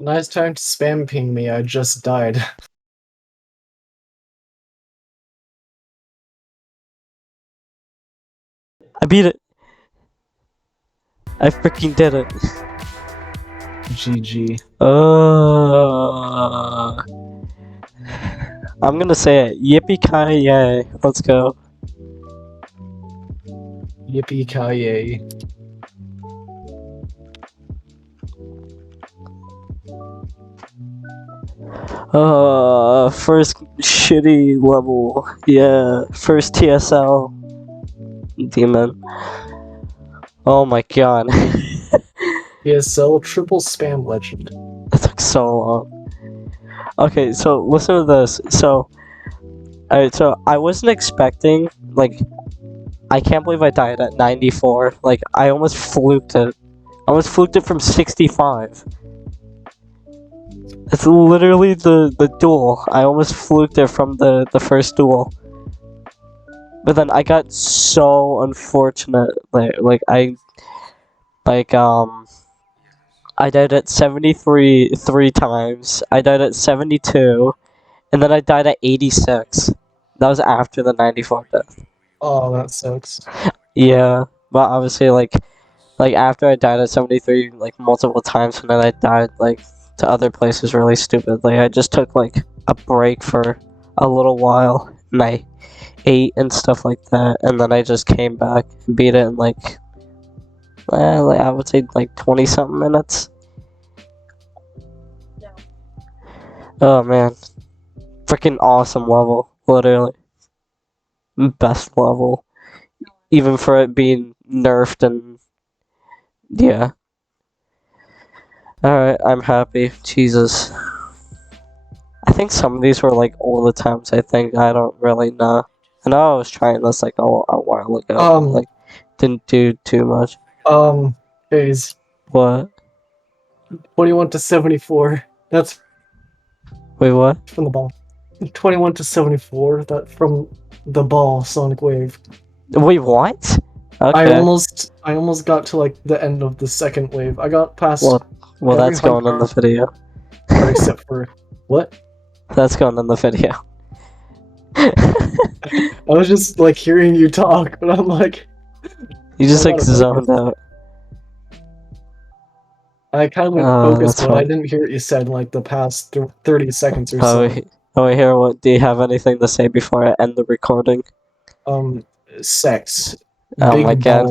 Nice time to spam ping me, I just died. I beat it. I freaking did it. GG. I'm gonna say it. Yippee-ki-yay. Let's go. Yippee-ki-yay. First shitty level. Yeah, first TSL. Demon. Oh my god. TSL triple spam legend. It took so long. Okay, so listen to this. So I wasn't expecting, like, I can't believe I died at 94. Like, I almost fluked it. I almost fluked it from 65. It's literally the duel. I almost fluked it from the first duel. But then I got so unfortunate. I died at 73 three times. I died at 72, and then I died at 86. That was after the 94 death. Oh, that sucks. Yeah, but obviously, like after I died at 73, like, multiple times, and then I died, like, to other places really stupid. Like, I just took, like, a break for a little while, and I ate and stuff like that, and then I just came back and beat it in, like, I would say, like, 20-something minutes. Oh, man. Freaking awesome level, literally. Best level. Even for it being nerfed and... yeah. Alright, I'm happy. Jesus. I think some of these were, like, old attempts, I think. I don't really know. I know I was trying this, like, a while ago. Like, didn't do too much. Phase. What? 21 to 74. That's Wait, what? from the ball. 21 to 74, that from the ball, Sonic Wave. Wait, what? Okay. I almost got to, like, the end of the second wave. I got past... Well, that's going in the video. Except for... What? That's going in the video. I was just, like, hearing you talk, but I'm like... You just, like, zoned out. I kind of went focused, but I didn't hear what you said, like, the past 30 seconds or so. Oh, here, what? Do you have anything to say before I end the recording? Sex. Oh my god.